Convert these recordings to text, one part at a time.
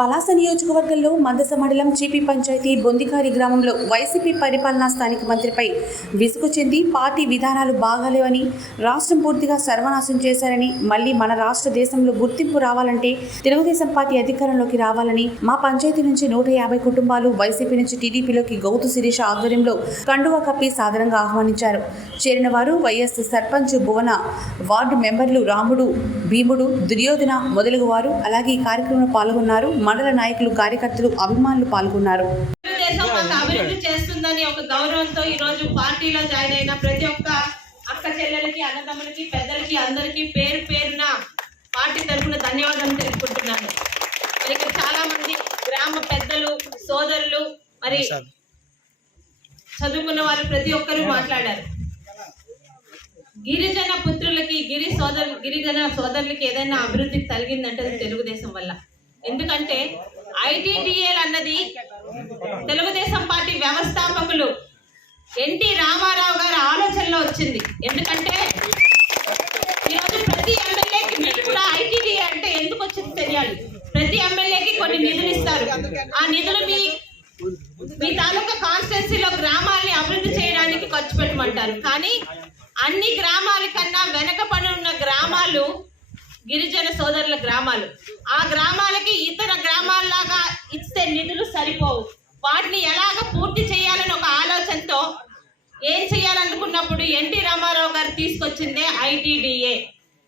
పలాస నియోజకవర్గంలో మందస మండలం జీపీ పంచాయతీ బొందికారి గ్రామంలో వైసీపీ పరిపాలనా స్థానిక మంత్రిపై విసుగు చెంది పార్టీ విధానాలు బాగాలేవని, రాష్ట్రం పూర్తిగా సర్వనాశం చేశారని, మళ్లీ మన రాష్ట్ర దేశంలో గుర్తింపు రావాలంటే తెలుగుదేశం పార్టీ అధికారంలోకి రావాలని, మా పంచాయతీ నుంచి 150 కుటుంబాలు వైసీపీ నుంచి టీడీపీలోకి గౌతు శిరీష ఆధ్వర్యంలో కండువా కప్పి సాదరంగా ఆహ్వానించారు. చేరిన వారు వైఎస్ సర్పంచ్ భువన, వార్డు మెంబర్లు రాముడు, భీముడు, దుర్యోధన మొదలగు వారు, అలాగే ఈ కార్యక్రమంలో పాల్గొన్నారు. మండల నాయకులు, కార్యకర్తలు, అభిమానులు పాల్గొన్నారు. అభివృద్ధి చేస్తుందని ఒక గౌరవంతో ఈ రోజు పార్టీలో జాయిన్ అయిన ప్రతి ఒక్క అక్క చెల్లెలకి, అన్నదమ్ములకి, పెద్దలకి అందరికీ పేరు పేరున పార్టీ తరఫున ధన్యవాదాలు తెలుపుకుంటున్నాను. మరి ఇక్కడ చాలా మంది గ్రామ పెద్దలు, సోదరులు, మరి చదువుకున్న వాళ్ళు ప్రతి ఒక్కరూ మాట్లాడారు. గిరిజన పుత్రులకి, గిరిజన సోదరులకి ఏదైనా అభివృద్ధి కలిగిందంటే తెలుగుదేశం వల్ల. ఎందుకంటే ఐటీడీఏలు అన్నది తెలుగుదేశం పార్టీ వ్యవస్థాపకులు ఎన్టీ రామారావు గారి ఆలోచనలో వచ్చింది. ఎందుకంటే ఈరోజు ప్రతి ఎమ్మెల్యేకి, మీకు కూడా ఐటీడీఏ అంటే ఎందుకు వచ్చింది తెలియాలి. ప్రతి ఎమ్మెల్యేకి కొన్ని నిధులు ఇస్తారు. ఆ నిధులు మీ తాలూకా కాన్స్టిట్యున్సీలో గ్రామాలని అభివృద్ధి చేయడానికి ఖర్చు పెట్టమంటారు. కానీ అన్ని గ్రామాల కన్నా వెనకబడి ఉన్న గ్రామాలు గిరిజన సోదరుల గ్రామాలు. ఆ గ్రామాలకి ఇతర గ్రామాల్లాగా ఇస్తే నిధులు సరిపోవు. వాటిని ఎలాగ పూర్తి చేయాలని ఒక ఆలోచనతో ఏం చేయాలనుకున్నప్పుడు ఎన్టీ రామారావు గారు తీసుకొచ్చిందే ఐటీడీఏ.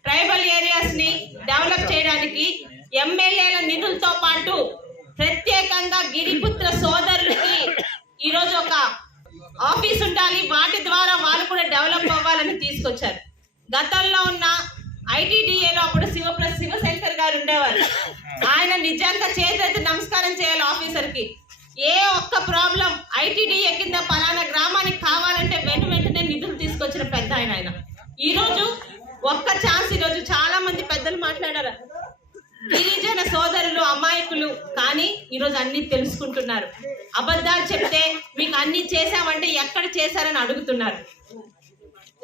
ట్రైబల్ ఏరియాస్ ని డెవలప్ చేయడానికి ఎమ్మెల్యేల నిధులతో పాటు ప్రత్యేకంగా గిరిపుత్ర సోదరులకి ఈరోజు ఒక ఆఫీస్ ఉండాలి, వాటి ద్వారా వాళ్ళు కూడా డెవలప్ అవ్వాలని తీసుకొచ్చారు. గతంలో ఉన్న ఐటీడీఏలో అప్పుడు శివశంకర్ గారు ఉండేవారు. ఆయన నిజంగా చేతులెత్తి నమస్కారం చేయాలి ఆఫీసర్కి. ఏ ఒక్క ప్రాబ్లం ఐటీడీఏ కింద పలానా గ్రామానికి కావాలంటే వెంటనే నిధులు తీసుకొచ్చిన పెద్ద ఆయన. ఈరోజు ఒక్క ఛాన్స్, ఈరోజు చాలా మంది పెద్దలు మాట్లాడారు. గిరిజన సోదరులు అమాయకులు, కానీ ఈరోజు అన్ని తెలుసుకుంటున్నారు. అబద్ధాలు చెప్తే మీకు అన్ని చేశామంటే ఎక్కడ చేశారని అడుగుతున్నారు.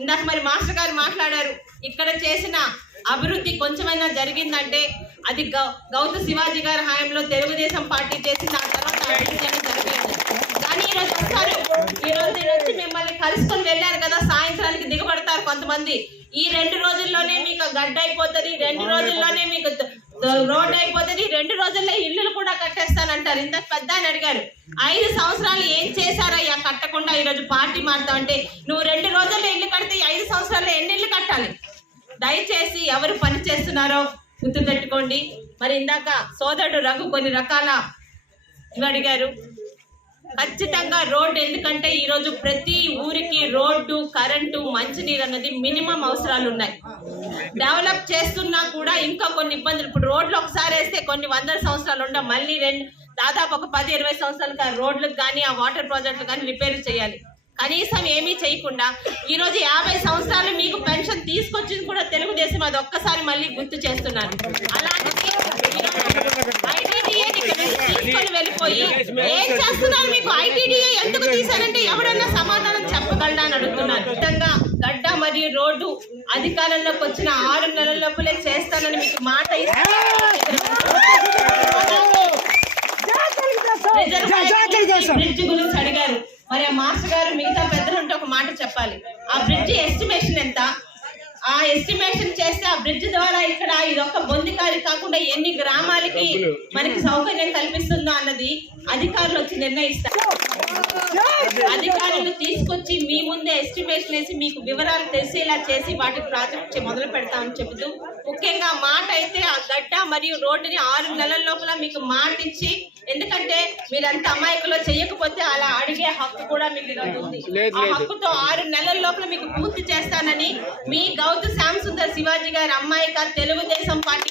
ఇందాక మరి మాస్టర్ గారు మాట్లాడారు, ఇక్కడ చేసిన అభివృద్ధి కొంచెమైనా జరిగిందంటే అది గౌతు శివాజీ గారి హయాంలో తెలుగుదేశం పార్టీ చేసిన ఆ తర్వాత అభివృద్ధి అనేది జరగలేదు. కానీ ఈరోజు వస్తారు, ఈరోజు నేను వచ్చి మిమ్మల్ని కలుసుకొని వెళ్ళారు కదా, సాయంత్రానికి దిగబడతారు కొంతమంది. ఈ 2 రోజుల్లోనే మీకు గడ్డ అయిపోతుంది, 2 రోజుల్లోనే మీకు రోడ్ అయిపోతుంది, 2 రోజుల్లో ఇల్లులు కూడా కట్టేస్తానంటారు. ఇంత పెద్ద అని అడిగారు, 5 సంవత్సరాలు ఏం చేశారయ్యా కట్టకుండా ఈరోజు పార్టీ మారుతావు అంటే, నువ్వు 2 రోజుల్లో ఇల్లు కడితే 5 సంవత్సరాల్లో ఎన్ని ఇల్లు కట్టాలి? దయచేసి ఎవరు పని చేస్తున్నారో గుర్తు పెట్టుకోండి. మరి ఇందాక సోదరుడు రఘు కొన్ని రకాల అడిగారు. ఖచ్చితంగా రోడ్డు, ఎందుకంటే ఈరోజు ప్రతి ఊరికి రోడ్డు, కరెంటు, మంచినీరు అన్నది మినిమం అవసరాలు ఉన్నాయి. డెవలప్ చేస్తున్నా కూడా ఇంకా కొన్ని ఇబ్బందులు. ఇప్పుడు రోడ్లు ఒకసారి వేస్తే కొన్ని 100 సంవత్సరాలు ఉండవు, మళ్ళీ దాదాపు ఒక 10-20 సంవత్సరాలుగా రోడ్లకు కానీ ఆ వాటర్ ప్రాజెక్టులు కానీ రిపేర్ చేయాలి. కనీసం ఏమీ చేయకుండా ఈరోజు 50 సంవత్సరాలు మీకు పెన్షన్ తీసుకొచ్చింది కూడా తెలుగుదేశం. అది ఒక్కసారి మళ్ళీ గుర్తు చేస్తున్నాను. అలాంటిది తీసుకొని వెళ్ళిపోయి ఏం చేస్తున్నారు? మీకు ఐటీడీఏ ఎందుకు తీశారంటే ఎవరన్నా సమాధానం చెప్పగలడా అని అడుగుతున్నారు. ఖచ్చితంగా గడ్డ మరియు రోడ్డు అధికారంలోకి వచ్చిన 6 నెలల లోపలే చేస్తానని మీకు మాట బ్రిడ్జ్ గురించి అడిగారు. మరి ఆ మాస్టర్ గారు మిగతా పెద్దలు ఉంటే ఒక మాట చెప్పాలి. ఆ బ్రిడ్జ్ ఎస్టిమేషన్ ఎంత? ఆ ఎస్టిమేషన్ చేస్తే ఆ బ్రిడ్జ్ ద్వారా ఇక్కడ ఇదొక్క బొందికారి కాకుండా ఎన్ని గ్రామాలకి మనకి సౌకర్యం కల్పిస్తుందో అన్నది అధికారులు వచ్చి నిర్ణయిస్తారు. అధికారులు తీసుకొచ్చి మీ ముందే ఎస్టిమేషన్ వేసి మీకు వివరాలు తెలిసేలా చేసి వాటి ప్రాజెక్ట్ మొదలు పెడతామని చెబుతూ, ముఖ్యంగా మాట అయితే ఆ గడ్డ మరియు రోడ్డుని 6 నెలల లోపల మీకు మాట ఇచ్చి, ఎందుకంటే మీరంత అమాయకులో చేయకపోతే అలా అడిగే హక్కు కూడా మీకు ఈరోజు ఉంది. ఆ హక్కుతో 6 నెలల లోపల మీకు పూర్తి చేస్తానని మీ గౌతు శ్యామ్ సుందర్ శివాజీ గారి అమ్మాయిగా తెలుగుదేశం పార్టీ